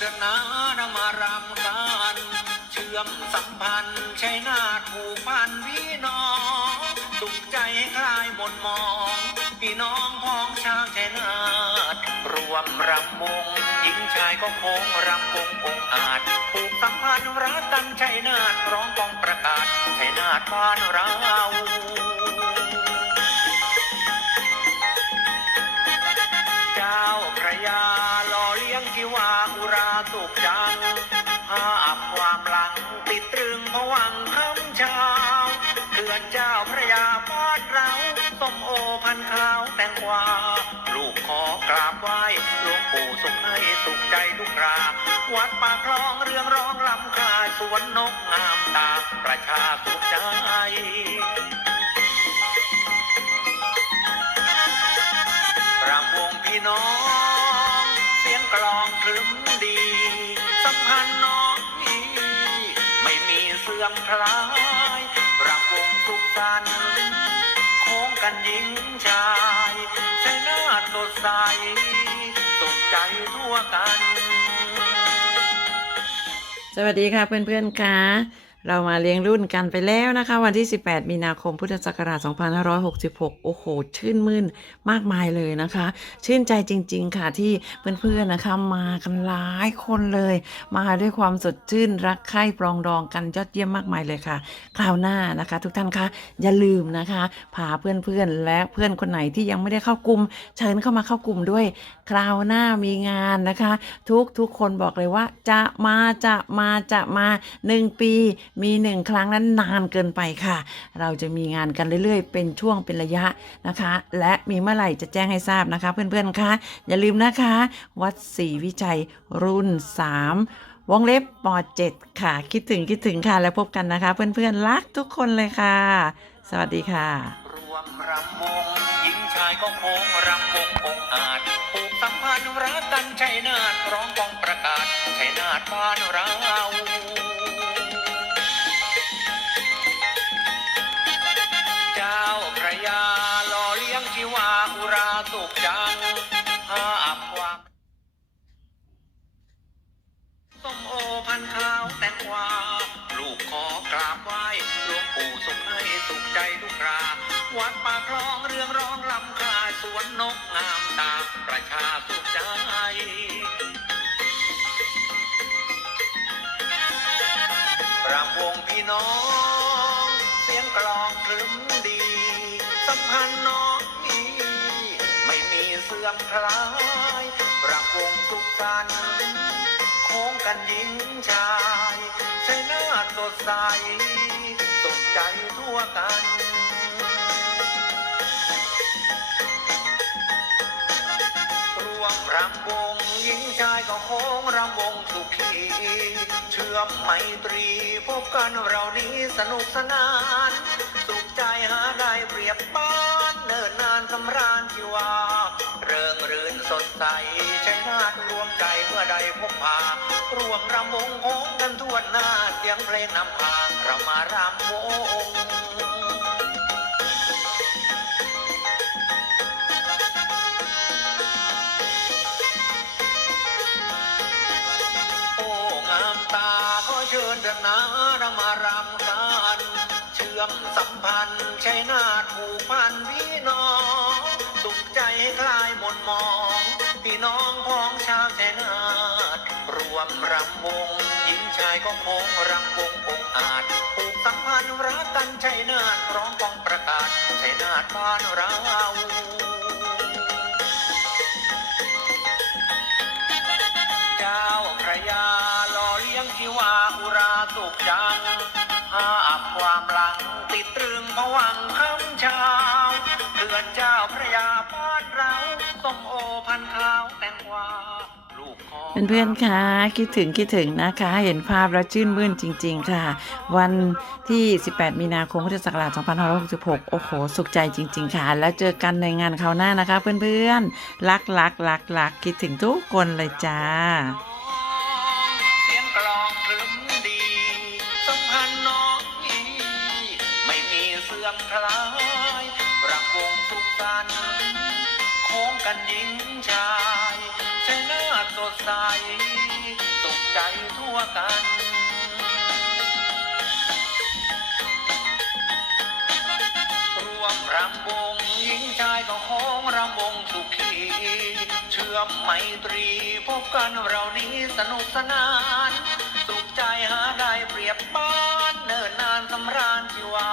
ถิดนานมารำกันเชื่อมสัมพันธ์ใช้นาฏผูกพันพี่น้องสุขใจคลายหมดมอง พี่น้องพ้องชาวชัยนาทรวมรำวงหญิงชายก็โค้งรำวงองอาจผูกสัมพันธ์รักกันชัยนาทร้องกองประกาศชัยนาทบ้านเราาพระยาบ้านเราส้มโอพันข้าวแตงกวาลูกขอกราบไหว้หลวงปู่สุขให้สุขใจทุกราวัดปากคลองเรื่องร้องลำคาสวนนกงามตาประชาสุขใจรำวงพี่น้อง เสียงกลองคลึ้มดีสัมพันธ์น้องพี่ไม่มีเสื่อมคลาย สันโค้งกันหญิงชายใช้หน้าสดใสตกใจทั่วกัน สวัสดีค่ะเพื่อนๆค่ะ เรามาเลี้ยงรุ่นกันไปแล้วนะคะ วันที่ 18 มีนาคมพุทธศักราช 2566 โอ้โห ชื่นมื่นมากมายเลยนะคะ ชื่นใจจริง ๆ ค่ะที่เพื่อนๆนะคะมากันหลายคนเลย มาด้วยความสดชื่นรักใคร่ปรองดองกันยอดเยี่ยมมากมายเลยค่ะ คราวหน้านะคะ ทุกท่านคะอย่าลืมนะคะพาเพื่อนๆและเพื่อนคนไหนที่ยังไม่ได้เข้ากลุ่มเชิญเข้ามาเข้ากลุ่มด้วย คราวหน้ามีงานนะคะ ทุกทุกคนบอกเลยว่าจะมาจะมาจะมาหนึ่งปีมีหนึ่งครั้งนั้นนานเกินไปค่ะ เราจะมีงานกันเรื่อยๆ เป็นช่วงเป็นระยะนะคะ และมีเมื่อไหร่จะแจ้งให้ทราบนะคะ เพื่อนๆคะอย่าลืมนะคะ วัดศรีวิชัยรุ่น 3 วงเล็บป .7 ค่ะ คิดถึงคิดถึงค่ะ แล้วพบกันนะคะ เพื่อนๆรักทุกคนเลยค่ะ สวัสดีค่ะ รวมรำวงหญิงชายก็คงรำวงองอาจผูกสัมพันธ์รักกันชัยนาทร้องกองประกาศชัยนาทบ้านเรา แตงกวาลูกขอกราบไหว้หลวงปู่สุขให้สุขใจทุกราวัดปากคลองเรื่องร้องลำคาสวนนกงามตาประชาสุขใจรำวงพี่น้อง เสียงกลองคลึ้มดีสัมพันธ์น้องพี่ไม่มีเสื่อมคลายรำวงสุขสันต์โค้งกันหญิงชายใช้หน้า ใสสุขใจทั่วกันรวมรำวงหญิงชายก็โค้งรำวงสุขีเชื่อมไมตรีพบกันเรานี้สนุกสนาน สุขใจหาได้เปรียบบ้านเนิ่นนานสำราญชีวาเริงรื่นสดใสใช้นาด รวมใจเมื่อใดพบพารวมรำวงโงกันทั่วหน้าเสียงเพลงนำพาเรามารำวงโอ้งามตาขอเชิญเถิดนาเรามารำกันเชื่อมสัมพันธ์ใช้นาฏผูกพันพี่น้องสุขใจคลายหมดหมอง รำวงหญิงชายก็โค้งรำวงองอาจผูกสัมพันธ์รักกันชัยนาทร้องกองประกาศชัยนาทบ้านเราเจ้าพระยาหล่อเลี้ยงที่ว่าอุราสุขจังภาพความหลังติดตรึงผวังคำเช้าเขื่อนเจ้าพระยาบ้านเราส้มโอพันขาวแตงกวาลูกขอ เพื่อนๆคะคิดถึงคิดถึงนะคะ เห็นภาพแล้วชื่นมื่นจริง ๆ ค่ะ วันที่ 18 มีนาคมพุทธศักราช2566 โอ้โห สุขใจจริง ๆ ค่ะ แล้วเจอกันในงานคราวหน้านะคะ เพื่อนๆ รักรักรักรักคิดถึงทุกคนเลยจ้าเสียงกลองคลึ้มดีสัมพันธ์น้องพี่ไม่มีเสื่อมคลายรำวงสุขสันต์โค้งกันหญิงชาย ใช้หน้าสดใสสุใจทั่วกันรวมรำวงหญิงชายก็ของรำวงสุขีเชื่อมไมตรีพบกันเรานี้สนุกสนาน สุขใจหาได้เปรียบบ้านเนิ่นนานสำราญชีวา